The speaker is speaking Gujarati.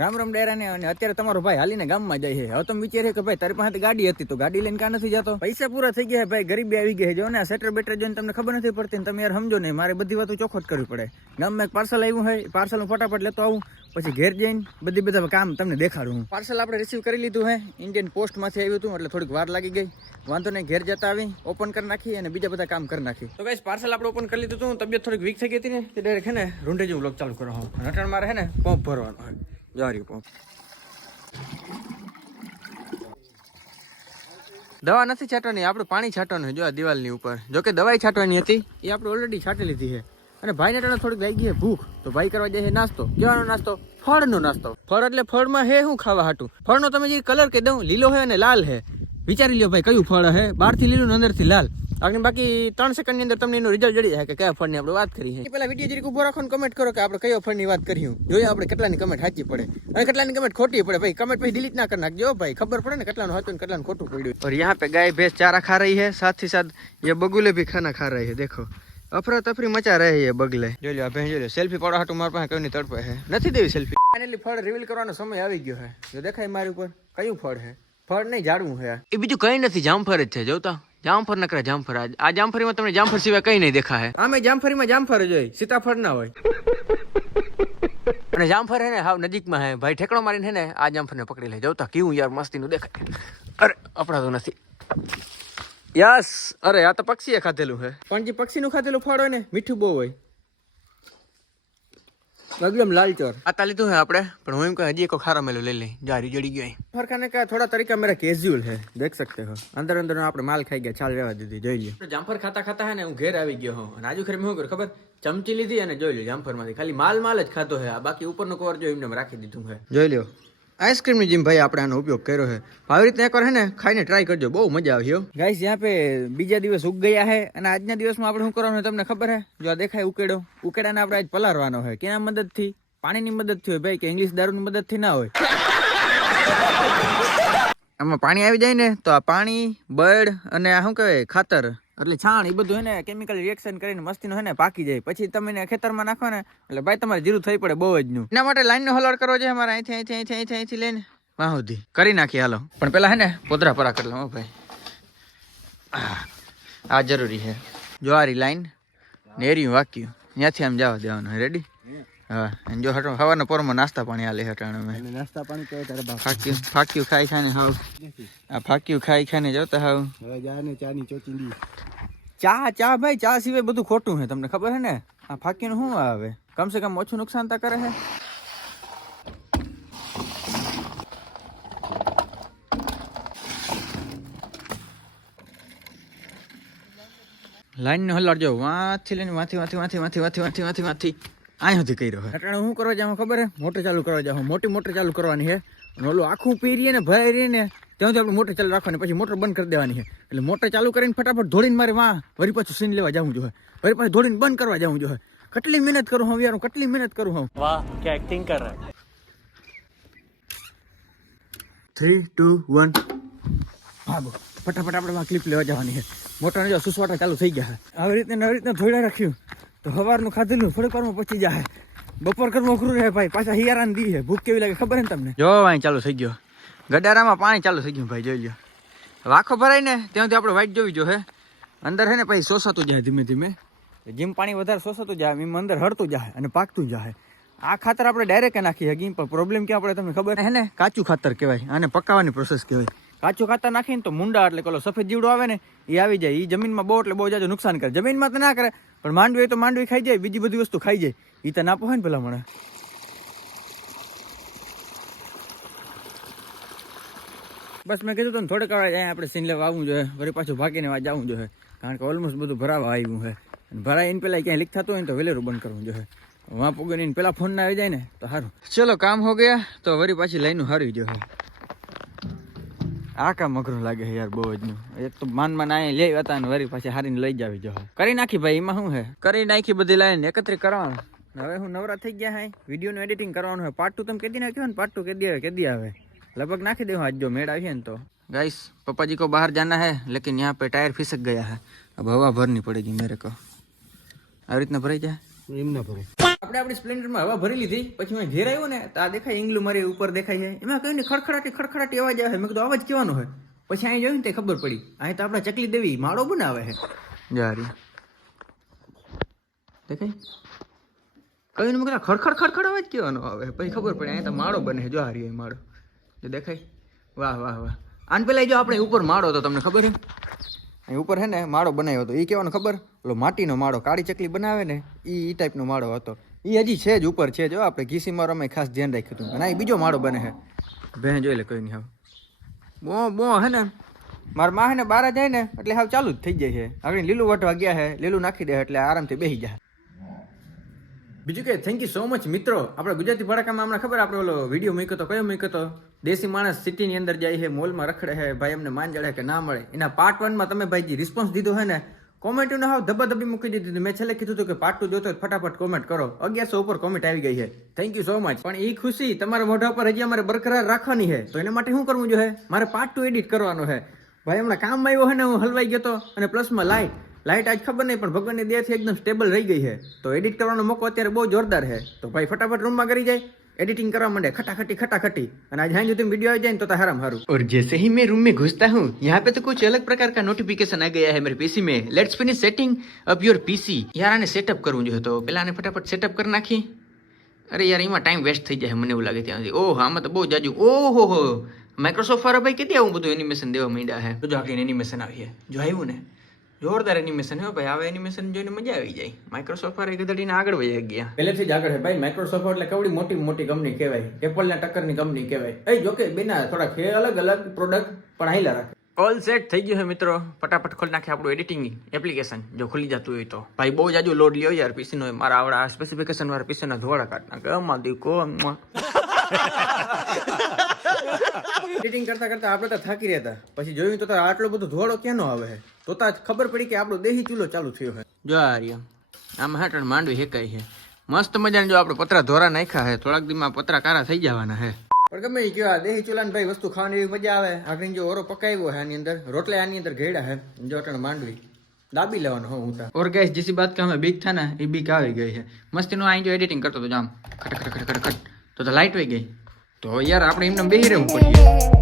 રામ રામ ડેરાને અને અત્યારે તમારો ભાઈ હાલીને ગામમાં જાય છે. હવે તમે વિચારે કે ભાઈ તારી પાસે ગાડી હતી, તો ગાડી લઈને ક્યાં નથી જતો? પૈસા પૂરા થઈ ગયા ભાઈ, ગરીબી આવી ગઈ જો ને સેટર બેટર જોઈને તમને ખબર નથી પડતી ને તમે યાર સમજો નહીં મારે બધી વાતો ચોખ્ખટ કરવી પડે. ગામમાં એક પાર્સલ આવ્યું હોય પાર્સલ હું ફટાફટ લેતો આવું, પછી ઘેર જઈને બધી બધા કામ તમને દેખાડું પાર્સલ આપણે રિસીવ કરી લીધું હે ઇન્ડિયન પોસ્ટમાંથી આવ્યું હતું, એટલે થોડીક વાર લાગી ગઈ. વાંધો નહીં, ઘેર જતા આવી ઓપન કરી નાખી અને બીજા બધા કામ કરી નાખી. તો ભાઈ પાર્સલ આપણે ઓપન કરી લીધું હતું તબિયત થોડીક વીક થઈ ગઈ હતી ને, તે ડાયરેક્ટ હે ને રૂંઢે જેવું બ્લોગ ચાલુ કરો. રટણ મારે હે ને, પંપ ભરવાનો હોય. જારી પંપ દવા નથી છાંટવાની, આપણે પાણી છાંટવાનું જો આ દિવાલની ઉપર. જો કે દવાઈ છાંટવાની હતી, એ આપણે ઓલરેડી છાંટી લીધી છે. અને ભાઈને ટાણે થોડીક લાગી છે ભૂખ, તો ભાઈ કરવા જાય નાસ્તો. કેવાનો નાસ્તો, ફળનો નાસ્તો. ફળ એટલે ફળમાં હે શું ખાવા હાટું. ફળનો તમે જે કલર કહી દઉં, લીલો હે અને લાલ હે. વિચારી લ્યો ભાઈ, કયું ફળ હે? બહારથી લીલું અંદરથી લાલ. આગળ બાકી ત્રણ સેકન્ડની અંદર તમને એનું રિઝલ્ટ જડી જાય કે કયા ફળની આપણે વાત કરી છે પેલા વિડીયો જરીક ઉભો રાખો કમેન્ટ કરો કે આપણે કયો ફળની વાત કર્યું જોઈએ આપણે કેટલાની કમેન્ટ સાચી પડે અને કેટલાની કમેન્ટ ખોટી પડે ભાઈ કમેન્ટ પછી ડિલીટ ના કરી નાખજો ભાઈ ખબર પડે ને કેટલાનું હતું ને કેટલાનું ખોટું પડ્યું और यहाँ पे गाय भैंस चारा खा रही है साथ ही साथ ये बगुले भी खाना खा रहे हैं देखो અફરા તફરી મચા રહે છે બગલે જોઈ લો આ ભેં જોઈ લો સેલ્ફી પાડવા હાટું મારા પાસે કઈ તડપે છે નથી દેવી સેલ્ફી ફાઇનલી ફળ રિવીલ કરવાનો સમય આવી ગયો છે જો દેખાય મારી ઉપર કયું ફળ છે ફળ નહીં ઝાડવું છે એ બીજું કઈ નથી જામફર જ છે જોતા જામફર નકરા જામફર આ જામફળીમાં તમને જામફર સિવાય કઈ નહીં દેખાય. આમે જામફરીમાં જામફર જ હોય સીતાફળ ના હોય. અને જામફર હે ને હાવ નજીકમાં હે. ભાઈ ઠેકડો મારીને હે ને આ જામફરને પકડી લે તો કેવું યાર મસ્તીનું દેખાય. અરે આપણા તો નથી. યસ અરે આ તો પક્ષીએ ખાધેલું હે. પણ જે પક્ષીનું ખાધેલું ફળ હોય ને મીઠું બહુ હોય. એકદમ લાલ ચોર. આ લીધું હે આપણે પણ હું એમ કહે હજી એક ખારા મેલો લઈ લઈ જારી જડી ગયો ફરખાને કા થોડા તરીકા મેરા કેઝ્યુઅલ હે દેખ સકતે હો. અંદર અંદર આપણે માલ ખાઈ ગયા ચાલ રહેવા દીધી જોઈ લ્યો. જામફર ખાતા ખાતા હે ને હું ઘેર આવી ગયો હું રાજુ ખરે હું કરું ખબર? ચમચી લીધી અને જોઈ લ્યો જામફરમાંથી ખાલી માલ માલ જ ખાતો હે. આ બાકી ઉપર ઉપરનો કવર જો એમને રાખી દીધું હે. જોઈ લ્યો. આઈસ્ક્રીમની જેમ ભાઈ આપણે આનો ઉપયોગ કર્યો છે. આવી રીતના એકવાર હે ને ખાઈને ટ્રાય કરજો. બહુ મજા આવી ગાઈસ જ્યાં પે બીજા દિવસ ઉગ ગયા હે અને આજના દિવસમાં આપણે શું કરવાનું તમને ખબર છે જો આ દેખાય ઉકેડો. ઉકેડાને આપણે આજ પલારવાનો છે કેના મદદથી? પાણીની મદદથી હોય ભાઈ કે ઇંગ્લિશ દારૂની મદદથી ના હોય? આમાં પાણી આવી જાય ને તો આ પાણી બર્ડ અને આ શું કહેવાય? ખાતર. એટલે છાણ એ બધું એને ને કેમિકલ રિએક્શન કરીને મસ્તીનું હે ને પાકી જાય. પછી તમે એને ખેતરમાં નાખો ને એટલે ભાઈ તમારે જીરું થઈ પડે બહુ જ નું. એના માટે લાઈનનો નો હલાડ કરવો છે અમારે. અહીંથી અહીંથી અહીંથી અહીંથી અહીંથી લઈને વાહ સુધી. કરી નાખીએ હાલો. પણ પેલા હે ને પોતરા પરા કરી લઉં હો ભાઈ. આ જરૂરી છે. જ્વારી લાઈન ને વાક્યું. ત્યાંથી આમ જવા દેવાનું. રેડી હા. અને જો હટો હવાના પોરમાં નાસ્તા પાણી આલે હટાણ અમે. નાસ્તા પાણી તારે ફાક્યું ફાક્યું ખાઈ ખાઈને હાવ. આ ફાક્યું ખાઈ ખાઈને જોતા હાવ. હવે જાને ચાની ચોચીંદી ચા ચા ભાઈ, ચા સિવાય બધું ખોટું છે, તમને ખબર છે ને? આ ફાકીનું શું આવે? કમસે કમ ઓછું નુકસાન તો કરે છે. લાઈન નો હલાડજો વાંથી લઈને વાંથી વાંથી વાંથી વાંથી વાંથી વાંથી વાંથી વાંથી અહીં સુધી કહી રહ્યો અટાણે શું કરવા જાઉં, ખબર હે મોટર ચાલુ કરવા જાઉં, મોટી મોટર ચાલુ કરવાની છે. ઓલું આખું પીરીએ ને ભરાઈ રહીએ ને त्यादी आप मोटर चालू रखा पीछे मोटर बंद कर देवा है मोटर चालू कर फटाफट धोड़ी मेरे वहाँ वरी पास सीन लेवा जाऊँ जो है वरी पास धोड़ी बंद करवा जाऊँ जो है कटली मेहनत करू हम यार कटली मेहनत करू हम वाह क्या एक्टिंग कर रहा है थ्री टू वन भागो फटाफट अपने वहाँ क्लिप लेवा जावा है मोटर जो सुसवाटा चालू थी गया है हम रीत रीतने धोड़ा रखिय तो हवार खाधे थोड़े पर पची जाए बपोर कर मोकरू रहे भाई पाचा हियारा दी है भूख के भी लगे खबर है तमने जो भाई चालू थी गया ગડારામાં પાણી ચાલુ થઈ ગયું ભાઈ જોઈ લો વાખો ભરાય ને ત્યાંથી આપણે વાઈટ જોવી જો હે. અંદર હે ને પછી શોષાતું જાય ધીમે ધીમે. જેમ પાણી વધારે શોષાતું જાય એમ અંદર હળતું જાય અને પાકતું જાય. આ ખાતર આપણે ડાયરેક્ટ નાખી શકીએ પણ પ્રોબ્લેમ ક્યાં પડે તમને ખબર? હે ને કાચું ખાતર કહેવાય આને પકાવવાની પ્રોસેસ કહેવાય. કાચું ખાતર નાખીને તો મુંડા એટલે પેલો સફેદ જીવડો આવે ને એ આવી જાય. એ જમીનમાં બહુ એટલે બહુ જાજો નુકસાન કરે. જમીનમાં તો ના કરે પણ માંડવી તો માંડવી ખાઈ જાય બીજી બધી વસ્તુ ખાઈ જાય. એ તો ના પહોંચે ને પેલા મને બસ મેં કીધું તને થોડેક વાર આપણે સીન લેવા આવવું જોઈએ. વળી પાછું ભાગીને વાત જવું જોઈએ. કારણ કે ઓલમોસ્ટ બધું ભરાવા આવ્યું છે. અને ભરાય એને પહેલાં ક્યાંય લીક થતું હોય ને તો વેલેરું બંધ કરવું જોઈએ. વાં પૂગીને પેલા ફોન ના આવી જાય ને તો સારું. ચલો કામ હો ગયા તો વળી પાછી લઈને હારવી જો આ કામ અઘરું લાગે છે યાર બહુ જ એક તો માન માન અહીંયા લઈ હતા ને વળી પાછી હારીને લઈ જાવી જો કરી નાખી ભાઈ એમાં શું છે? કરી નાખી બધી લાઈન એકત્રિત કરવાનું. હવે હું નવરા થઈ ગયા હે. વિડીયોનું એડિટિંગ કરવાનું છે. પાર્ટ ટુ તમે કેદી નાખ્યો ને? પાર્ટ ટુ કેદી આવે કેદી આવે. लगभग नाखी दे आज जो मेड़ आवी है तो गाइस पापा जी को बाहर जाना है लेकिन यहाँ पे टायर फिसक गया है अब हवा भरनी पड़ेगी मेरे को આવી રીતના ભરાઈ જાય એમ ના ભરે આપણે આપણી સ્પ્લેન્ડરમાં હવા ભરી લીધી પછી મેં ઘેર આવ્યો ને તો આ દેખાય ઇંગલું મારી ઉપર દેખાય છે એમાં કઈ ને ખડખડાટી ખડખડાટી અવાજ આવે મેં કીધું અવાજ કેવાનો હોય પછી અહીં જોયું ને તે ખબર પડી અહીં તો આપણે ચકલી દેવી માળો બનાવે છે જારી દેખાય કયું મેં કીધું ખડખડ ખડખડ અવાજ કેવાનો આવે પછી ખબર પડી અહીં તો માળો બને છે જો હારી અહીં માળો જો દેખાય? વાહ વાહ વાહ. આન પેલા જો આપણે ઉપર માળો હતો, તમને ખબર છે? ઉપર હે ને માળો બનાવ્યો હતો. એ કહેવાનો ખબર? ઓલો માટીનો માળો, કાળી ચકલી બનાવે ને એ ઈ ટાઈપનો માળો હતો. એ હજી છે જ ઉપર, છે જો. આપણે ઘીસી મારો અમે ખાસ ધ્યાન રાખ્યું હતું. અને બીજો માળો બને છે. ભેં જોઈ લે, કોઈ નહીં, હવે. બો બો, હે ને. મારા મા હે ને બારા જાય ને, એટલે હાવ ચાલુ જ થઈ જાય છે. આગળ લીલું વટવા ગયા છે, લીલું નાખી દે એટલે આરામથી બેસી જાય બીજું કે થેન્ક યુ સો મચ મિત્રો. આપણે ગુજરાતી ભડાકામાં હમણાં ખબર, આપણે ઓલો વીડિયો મૂક્યો તો કયો મૂક્યો તો દેશી માણસ સિટીની અંદર જાય છે, મોલમાં રખડે છે, ભાઈ એમને માન જડે કે ના મળે. એના પાર્ટ વનમાં તમે ભાઈ જે રિસ્પોન્સ દીધો છે ને કોમેન્ટને હાવ ધબાધબી મૂકી દીધી હતી. મેં છેલ્લે કીધું હતું કે પાર્ટ ટુ જોતો ફટાફટ કોમેન્ટ કરો. અગિયારસો ઉપર કોમેન્ટ આવી ગઈ છે. થેન્ક યુ સો મચ પણ એ ખુશી તમારા મોઢા પર હજી અમારે બરકરાર રાખવાની છે. તો એના માટે શું કરવું જોઈએ? મારે પાર્ટ ટુ એડિટ કરવાનો છે. ભાઈ, હમણાં કામ આવ્યો છે ને, હું હલવાઈ ગયો તો. અને પ્લસમાં લાઇટ લાઇટ આજ ખબર નહીં, પણ ભગવાનની દયાથી એકદમ સ્ટેબલ રહી ગઈ છે. તો એડિટ કરવાનો મોકો અત્યારે બહુ જોરદાર છે. તો ભાઈ, ફટાફટ રૂમમાં કરી જાય. एडिटिंग કરવા માંડે ખટાખટી ખટાખટી અને आज हाइन तुम वीडियो आ जाए तो तो हराम हारू और जैसे ही मैं रूम में घुसता हूँ यहाँ पे तो कुछ अलग प्रकार का नोटिफिकेशन आ गया है मेरे पीसी में let's finish setting up your PC यार आने सेटअप करूँ जो है तो પેલા આને ફટાફટ સેટઅપ કરી નાખી અરે યાર એમાં ટાઈમ વેસ્ટ થઈ જાય મને એવું લાગે ત્યાંથી ઓહ આમાં તો બહુ જાજુ ઓહો હો માઇક્રોસોફ્ટ વાળા ભાઈ કેતી આવું બધું એનિમેશન દેવા માંડ્યા છે જો આખી એનિમેશન આવી છે જો આવ્યું ને જોરદાર એનિમેશન હોય ભાઈ. આવા એનિમેશન જોઈને મજા આવી જાય. માઇક્રોસોફ્ટ વાળા ગધડીને આગળ વહી ગયા. પહેલેથી જ આગળ છે. ભાઈ માઇક્રોસોફ્ટ એટલે કેવડી મોટી મોટી કંપની કહેવાય. એપલ ના ટક્કરની કંપની કહેવાય. એ જોકે બેના થોડા છે અલગ અલગ પ્રોડક્ટ પણ હાઈલા રાખે. ઓલ સેટ થઈ ગયું છે મિત્રો. ફટાફટ ખોલી નાખે આપણું એડિટિંગ એપ્લિકેશન જો ખુલી જતું હોય તો. ભાઈ બહુ જાજુ લોડ લ્યો યાર પીસી નો. મારા આવડા સ્પેસિફિકેશન વાળા પીસીના ધોળા કાઢ નાખે. અમાર દીકો એડિટિંગ કરતા કરતા આપણે તો થાકી રહ્યા હતા. પછી જોયું તો આટલો બધો ધોળો ક્યાંનો આવે છે? તો તાર ખબર પડી કે આપણો દેહી ચૂલો ચાલુ થયો છે. જો આર્ય આમ હાટણ માંડવી હેકાય છે. મસ્ત મજાને જો આપણે પતરા ધોરા નાખ્યા છે થોડાક દીમાં પતરા કારા થઈ જવાના છે. પણ ગમે એ આ દેહી ચૂલાની ભાઈ વસ્તુ ખાવાની એવી મજા આવે? આગળ જો ઓરો પકાવ્યો છે આની અંદર રોટલા આની અંદર ઘેડા છે. જો હાટણ માંડવી. દાબી લેવાનો હો હું ઓર ગેસ જેસી બાત કે અમે બીક થા ને એ બીક આવી ગઈ છે. મસ્તીનું અહીં જો એડિટિંગ કરતો તો જામ ખટ ખટ ખટ ખટ ખટ. તો તો લાઈટ વહી ગઈ. તો યાર આપણે એમને બેહી રહેવું પડીએ